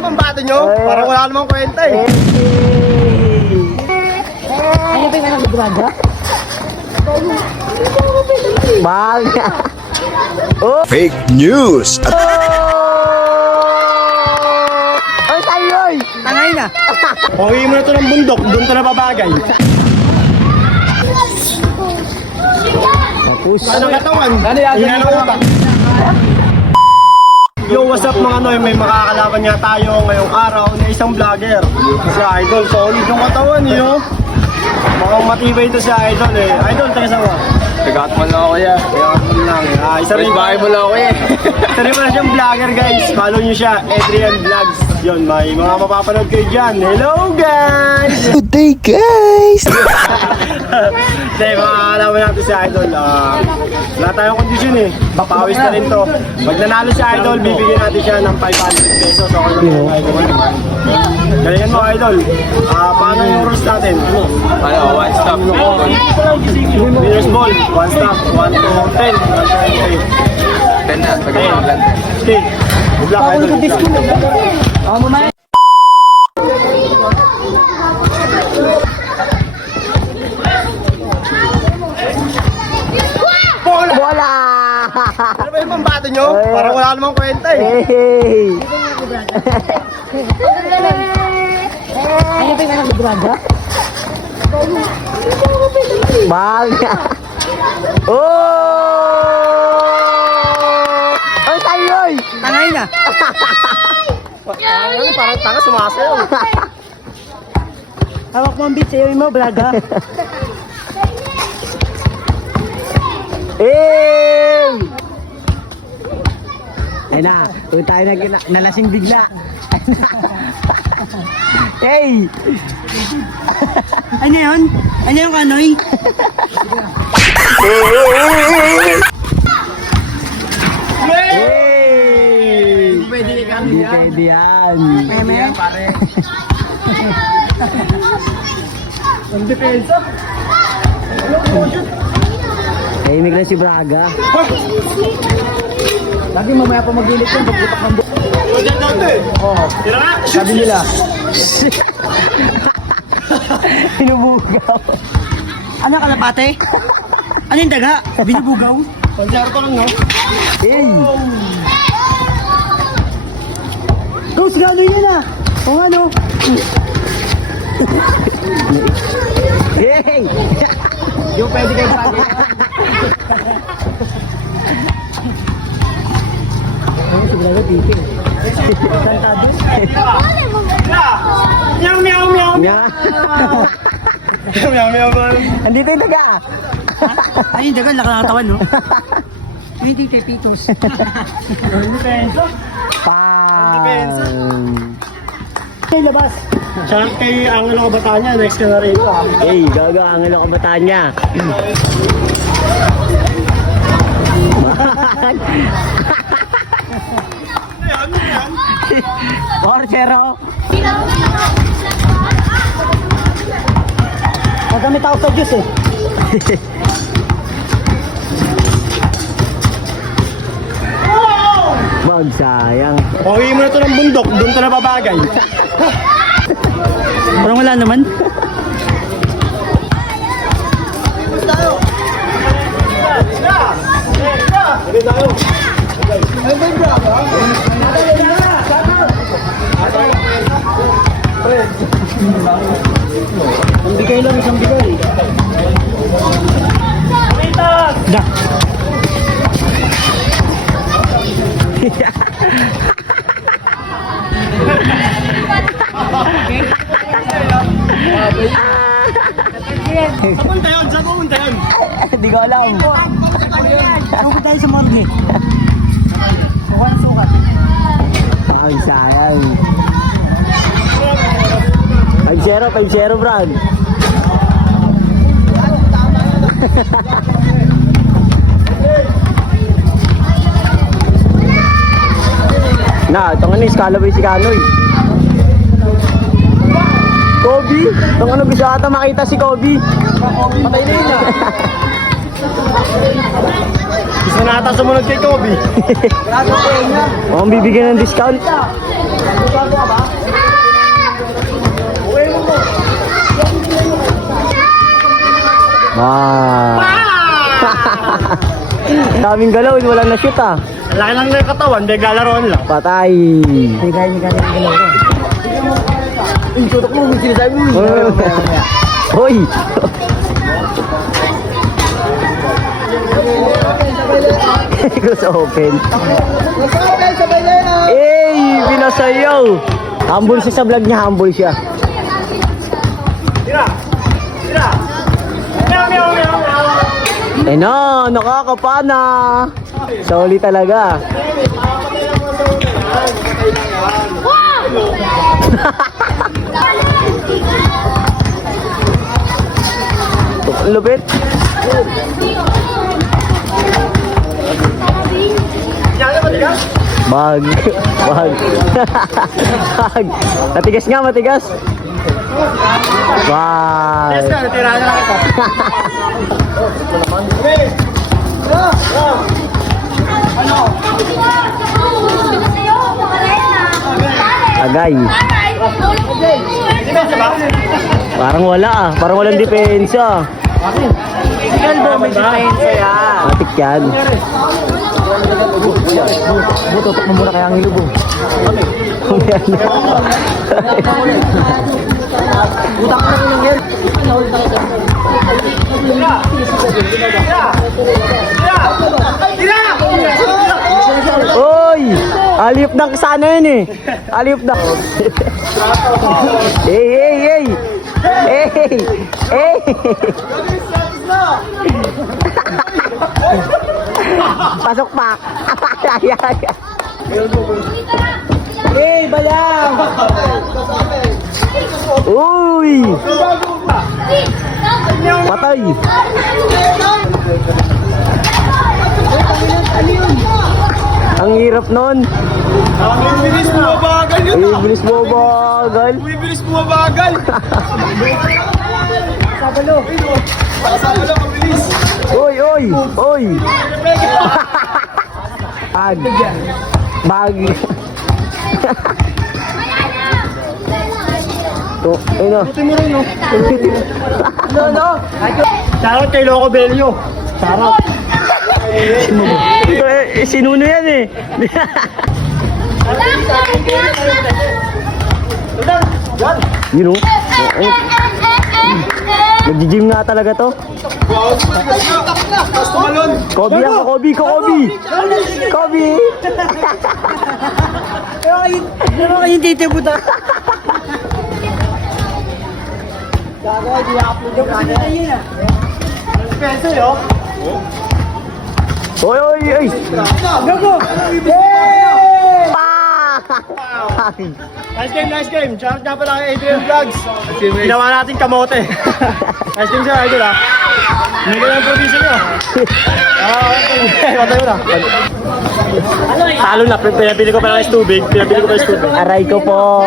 yung pambato nyo? Parang wala namang kwenta eh. Ano ba yung anak ni Braga? Mahal niya. Oh! Fake news. Oy, tayo oy! Tangay na. Pauwi mo na to ng bundok, doon to na babagay. Tapos. Anong katawan? Hina ng utak. Yo, what's up mga Noy? May makakalaban nga tayo ngayong araw na isang vlogger. Si Idol, solid yung katawan eh, oh. Mukhang matibay ito si Idol eh. Idol, taga saan ka? Tagat mo lang ako yan. Yun lang eh. Isa rin Bahay mo lang ako yan. Isa rin pala siyang vlogger guys. Follow nyo siya, Adrian Vlogs. Yun, may mga mapapanood kayo dyan. Hello guys! Good day, guys! Hindi, makakalaban natin si Idol. Wala tayong kondisyon eh. Papawis na rin to. Pag nanalo si Idol, bibigyan natin siya ng 500 pesos. Okay lang yung Idol. Galingan mo Idol. Paano yung rules natin? Ano, one stop. Winners ball. One stop. 1 to 10. 10 na. Okay. Good luck Idol. Ako mo man. Bola! Ano ba yung pambato nyo? Parang wala namang kwenta eh. Hey! Ano ba yung anak ni Braga? Mahal niya. Oh! Oy, tayo oy! Tangay na. Parang tanga sumasayaw. Hawak mo ang beat sa'yo mo, Braga. Hey! Ayun na, kung tayo nalasing bigla. Hey! Ano yun? Ano yung kanoy? Hey! Hindi pwede yan. Meme? Ang depensa. Tahimik na si Braga. Lagi mamaya pa mag-ilit yan, pagputak ng buko. Oo. Tira nga. Sabi nila. Hinubugaw. Ano kalapate? Ano yung daga? Binubugaw? Pansyaro ko lang no. Hey! Ghost gano'n yun ah! O ano? Hey! Yung pwede kayo pati. Ano si Braga pipi? Santados? Meow meow meow. Yan. Meow meow meow. Andito yung daga. Ay, yung daga, nakakatawan no? Ay, hindi kay Pitos. Ang depensa. Pang! Ay, labas. Siya kay Angelo Kabatanya, next ka na rin ito. Hey, gaga, ang ilo kabataan niya. Porchero. Magamit ako sa juice eh. Wag, sayang. Pauwi mo na to ng bundok, doon to na babagay. Parang wala naman. Sige tayo. Ay, may brava. Ang bigay lang, isang bigay. Da. Papunta yun, saan pupunta yun? Hindi ko alam. Sukat tayo sa morgue. Sukat, sukat. Ay, sayang. 5-0, Brad. Na, itong ano, Scalaway si Kanoy. Kobe? Itong ano, gusto ata makita si Kobe. Patay na yun ah. Gusto na ata sumunod kay Kobe. Mukhang bibigyan ng discount. Wow. Daming galaw, wala na shoot ah. Laki lang na yung katawan, may galaroan lang. Patay. Hoy. Cross open. Eh, pinasayaw. Humble siya sa vlog niya, humble siya. Tira! Tira! Meow, meow, meow, meow. Eh no, nakakapana. Solid talaga. Lupit. Yan na matigas? Bag. Bag. Bag. Matigas nga, matigas. Wow. Yes na, natira na lang ito. Agay. Hindi ba ba? Parang wala ah. Parang walang depensa. Physical ba? May depensa yan. Matik yan. Tutok mo muna kaya ang ilubo. Utang na lang yan. Tira! Tira! Tira! Tira! Oy! Aliyop na sana yun eh. Aliyop na. Hey, hey, hey! Hey! Hey! Pasok pa. Hey, balang! Uy! Patay! Ang hirap nun. Ang bilis bumabagal yun Ay, bilis mo bagal. Uy, bilis bumabagal. Sabalo! Pasalo lang, mabilis. Oy, oy, oy. Bag. Bag. To, ano? Buti mo rin, no? No. Shoutout kay Loco Bello. Shoutout. Sinuno yan eh. You know? Nag-gym nga talaga to. Tapos tumalon. Kobe ako, Kobe, Kobe. Kobe. Pero kayong titibuta. Gaga, di upload yung kanina yun ah. Peso, yo. Oy, oy, oy. Gago! Pa! Nice game. Shoutout nga pala kay Adrian Vlogs. Ginawa natin kamote. Nice game siya, idol ha. Hindi ka lang provision nyo. Matay mo na. Talo na, pinabili ko pa lang is tubig. Aray ko po.